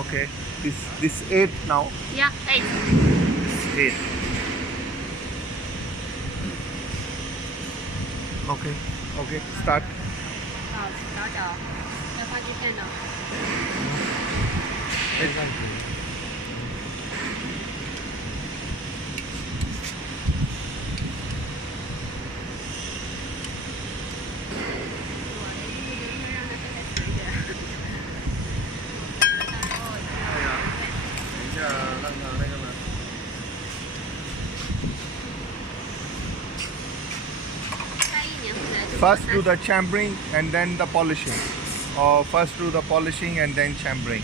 Okay. This 8 now. Yeah, 8. This 8. Okay. Okay. Start. 好，找找，要放锯片的。First do the chambering and then the polishing, or first do the polishing and then chambering.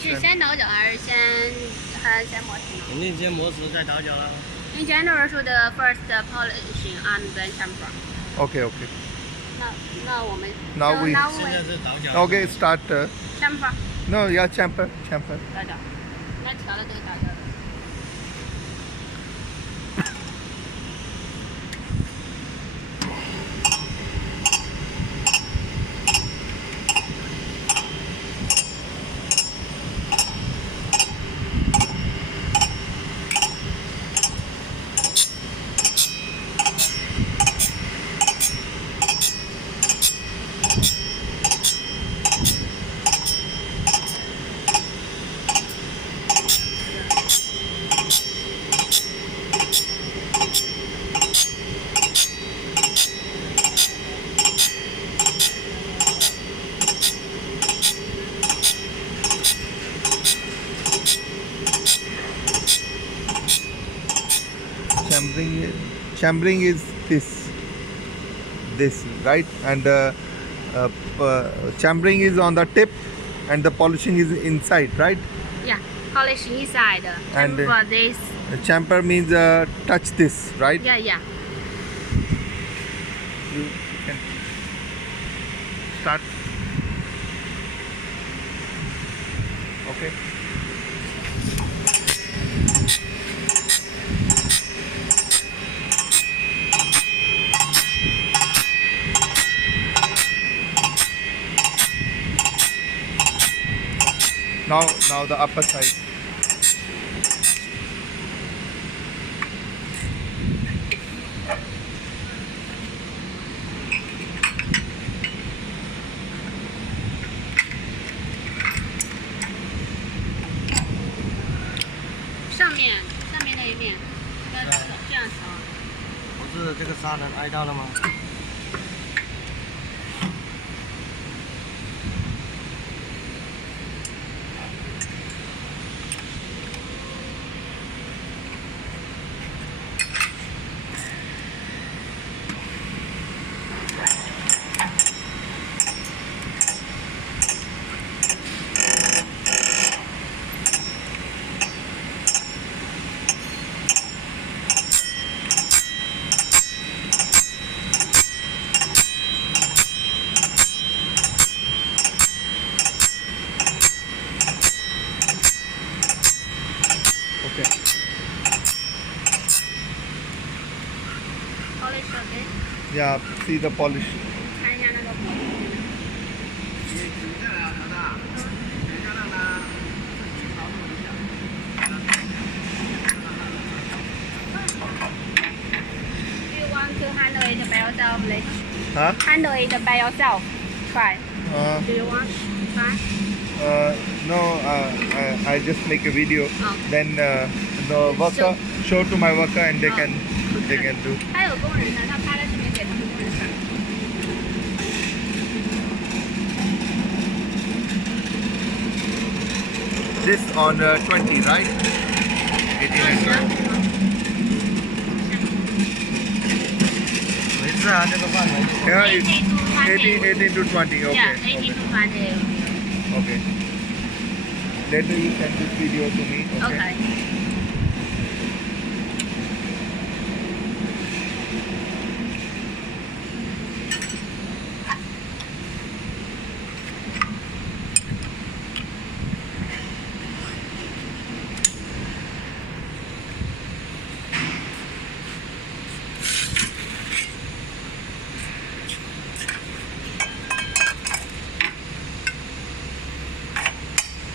是先倒角还是先磨石呢？肯定先磨石再倒角啊。In general, so the first polishing and then chamfer. Okay, okay. 那我们 Now we 现在是倒角。 okay start. chamfer No, yeah, chamfer. 倒角，那调的都是倒角的。Chambering is this right, and chambering is on the tip and the polishing is inside, right? Yeah, polish inside. And for this. Chamfer means touch this, right? Yeah, yeah. You can start. Okay. Now the upper side.上面那一面要这样调。不是这个砂能挨到了吗？Okay. Polish okay. Yeah, see the polish. 看一下那个火候。Do you want to handle it by yourself, Rich? Huh? Handle it by yourself. Try. Do you want? Try. No, I just make a video. Oh. Then the worker show to my worker and they can do. 他有工人的，他拍了视频给他们工人看。This on 20, right? 18 and 20. 没事啊，这个范围。 Yeah, it's 18 18 to to 20. 20. Okay. Yeah, 18 to 20. Okay. Later you send this video to me. Okay.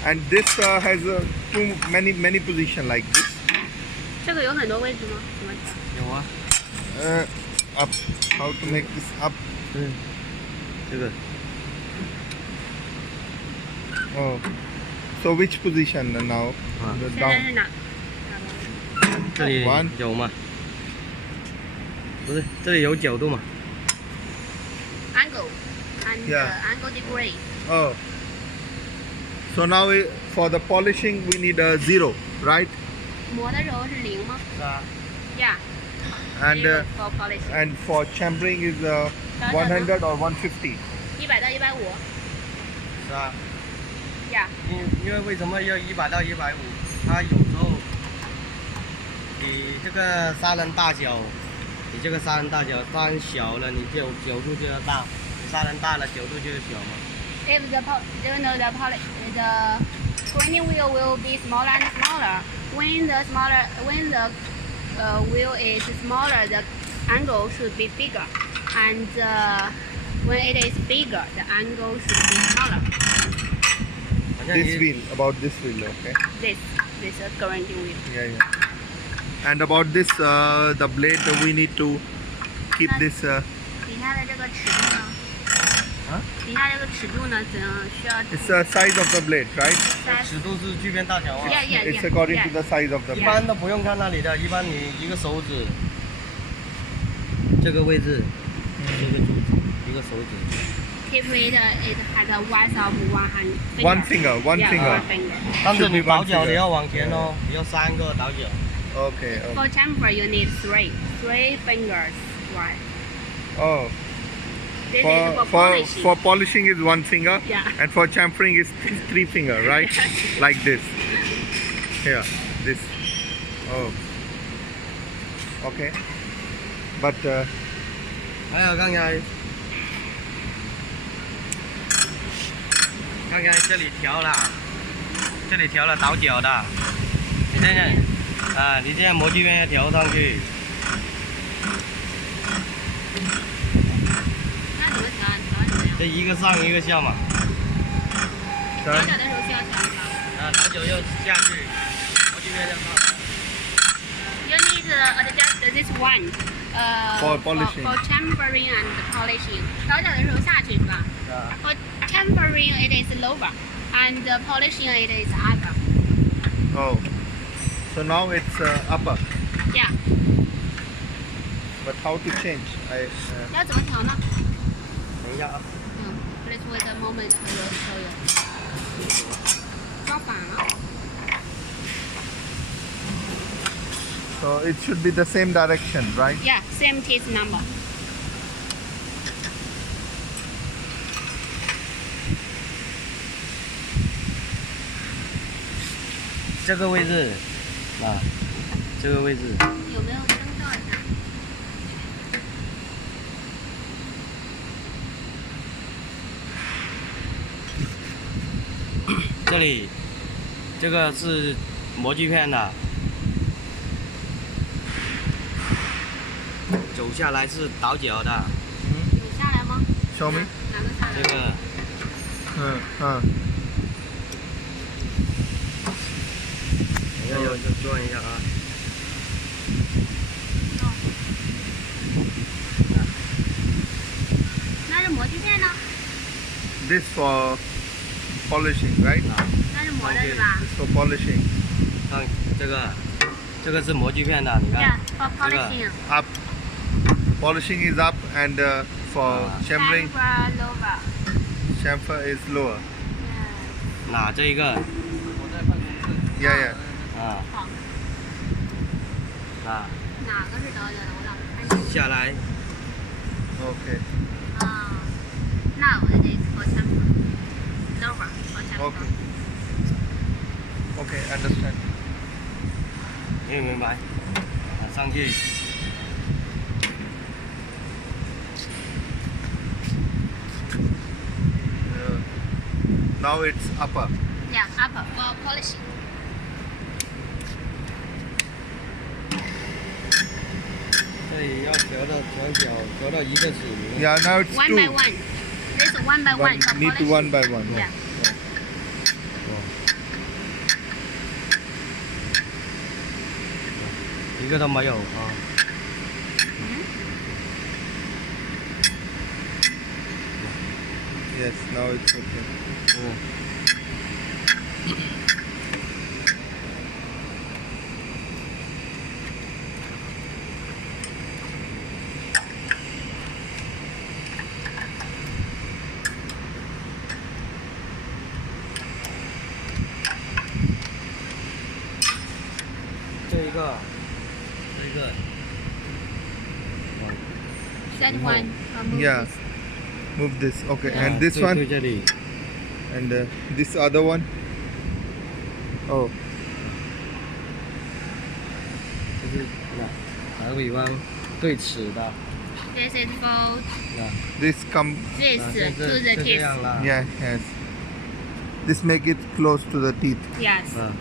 And this has too many position like this. 这个有很多位置吗？怎么？有啊， Up. How to make this up? 嗯，这个 Oh. So which position now? The 现在 down. 是哪？这里 One 有吗？不是，这里有角度嘛？ Angle and Yeah. angle degree. Oh. So now for the polishing we need a 0, right? 磨的时候是0吗是啊。 ？Yeah. And Zero for polishing. and for chambering is 100 or 150. 100到150。是啊。 Yeah. 因为为什么要100到150？它有时候你这个砂轮大小，你这个砂轮大小砂轮小了，你就角度就要大；砂轮大了，角度就要小嘛。If the grinding wheel will be smaller and smaller, when the wheel is smaller, the angle should be bigger, and when it is bigger, the angle should be smaller. 反正 This 你 wheel, about this wheel, okay? This grinding wheel. Yeah, yeah. And about this, the blade, we need to keep this. 底下的这个尺度呢？底下这个尺度呢，需要 It's the size of the blade, right? 尺度是锯片大小啊。 Yeah. It's according to the size of the 一 blade. 般都不用看那里的，一般你一个手指，这个位置，一个柱子，一个手指。Keep it has a width of One finger, one Yeah, finger. one finger. 但是 Should be 你倒 one 脚 finger. 你要往前哦，你要3个倒脚。 Okay. For chamfer, you need three fingers wide. Oh. This is for polishing. For polishing is 1 finger. Yeah. And for chamfering is 3 finger, right? Like this. Here, this. Oh. Okay. But 还有刚才这里调了，这里调了倒脚的。你现在你现在模具片要调上去。那怎么调啊？调怎么样？这一个上一个下嘛。倒脚的时候需要调吗？倒脚要下去，模具片要上。You need to adjust this one. For polishing. For chamfering and polishing. 倒脚的时候下去是吧？For chamfering it is lower, and polishing it is upper. oh. So now it's upper. Yeah. But how to change? 要怎么调呢？等一下啊。Please wait a moment. I will show you. 装反了。 So it should be the same direction, right? Yeah, same case number. 这个位置，这个位置。有没有征兆一下？这里，这个是模具片的，走下来是倒脚的。有下来吗？ Show me. 哪个下来？这个要转一下啊。那是模具片呢？ This for polishing, right? 那是磨的是吧 This for polishing. 看这个是模具片的，你看。 ？Yeah, for polishing. Up. Polishing is up and for chambering, Chamfer lower. chamfer is lower. Yeah. 拿这一个， Yeah, yeah. 好，哪个是倒脚的？我老是看见。下来。 Okay. Now it is for chamfer. Lower for chamfer. Okay. Okay, understand. 明白。上去。 Now it's upper. Yeah, upper for polishing. 这里要调脚，调到一个尺。 Yeah, now it's One two. by one. This is one by one for Need to polishing. one by one. Yeah. Oh. 一个都没有啊。Yes, now it's okay. 嗯。这一个，这一个。That one. Move Yeah. this. Move this. Okay, Yeah, and this 对 one 对这里。 and this other one. Oh, 就是打个比方，对齿的， This is for this come. this 这 to the 这 teeth. 样啦。 Yeah, yes. This make it close to the teeth. Yes. 嗯。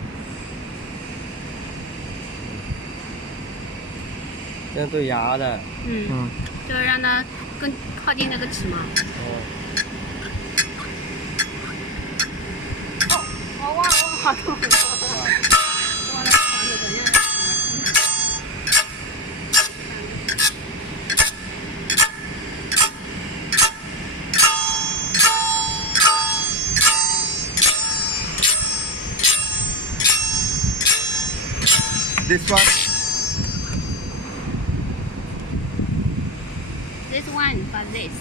这样对牙的。嗯，就是让它更靠近那个齿嘛。哦。哦，我忘了，我好痛了。忘了房子等一下。This one. This one for this.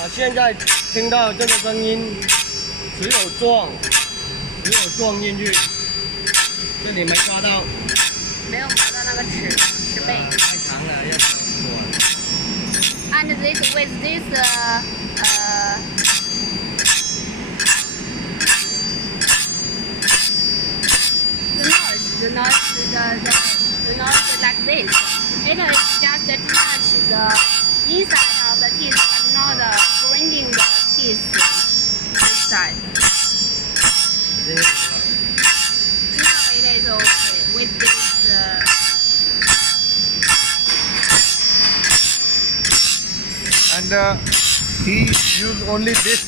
啊，现在听到这个声音，只有撞进去，这里没抓到。没有磨到那个齿背。太长了，要短。And this with this the nose like this. It is just touch the inside of the teeth, but not grinding the teeth this side. 这个 Now it is okay with this. And he used only this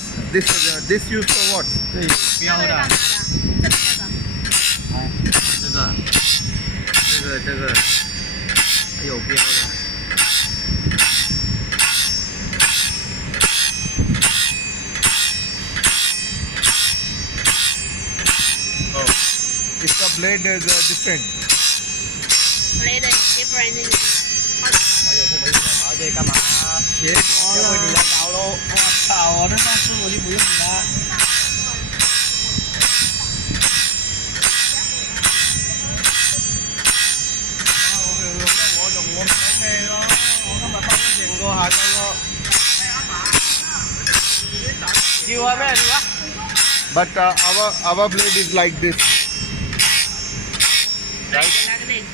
used for what? 这有标的。这个是干嘛的？这个。哎，这个还有标的。 Oh, if the blade is different. Blade is different. 我有空没用干嘛？这干嘛？学要为你来搞喽！我操！我那上次我就不用你了。我用我唔使咩咯？我今日翻咗成個下晝咯。叫啊咩叫啊？ But our blade is like this. Like this.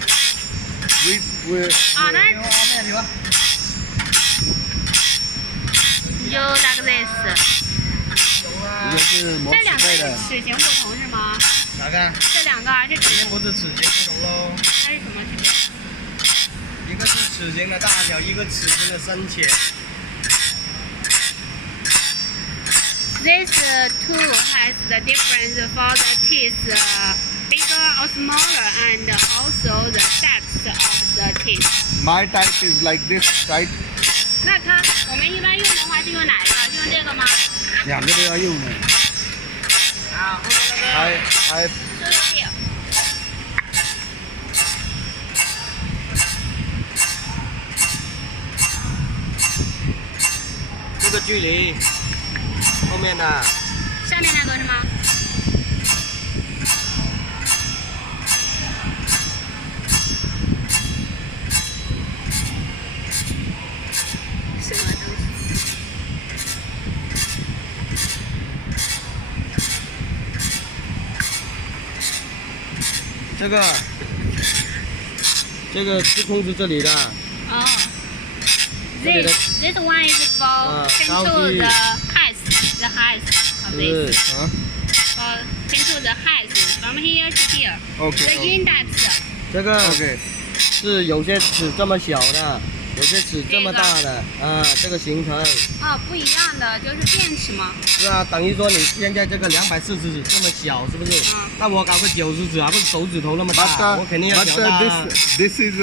We 啊，那叫啊咩叫啊？ 就 like this。这个是磨这两个是齿背的。齿形不同是吗？哪个？这两个还是肯定不是齿形不同喽。它是什么区别？一个是齿形的大小，一个齿形的深浅。 This two has the difference for the teeth bigger or smaller and also the depth of the teeth. my type is like this, right? 那它我们一般用的话是用哪一个？是用这个吗？两个都要用的。啊，后面那 I 个就是这个。这个距离，后面的。 下面那个是吗？什么东西？这个是控制这里的。哦。This one is for control the height of this. 是啊。For control the height from here to here. Okay. The index. 这个 Okay. 是有些齿这么小的，有些齿这么大的啊，这个行程。哦，不一样的，就是电池嘛。是啊，等于说你现在这个240指这么小，是不是？那我搞个90指，还不是手指头那么大，我肯定要调大。this is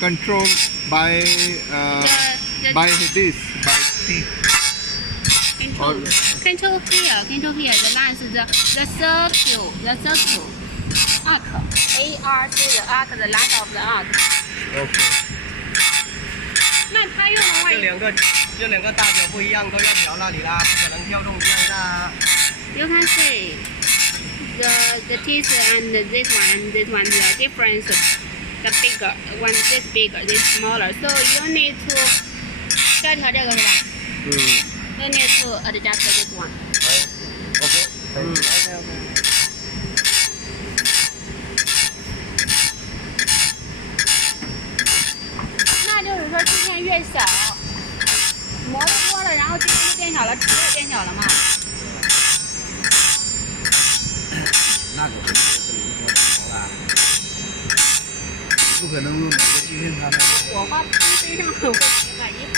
controlled by this by T. Control here. The line is the circle arc. ARC the arc, the length of the arc. Okay. 那它用的话，这两个大小不一样，都要调那里啦，不可能跳动这样大。You can see the teeth and this one the difference. The bigger one, this bigger, this smaller. So you need to 这条这个是吧？You need to adjust this one. OK。OK。那就是说之前越小，磨得多了，然后今天就变小了，齿也变小了嘛。那个不是灵活调了，不可能每个机械它。我花身上我会把衣服。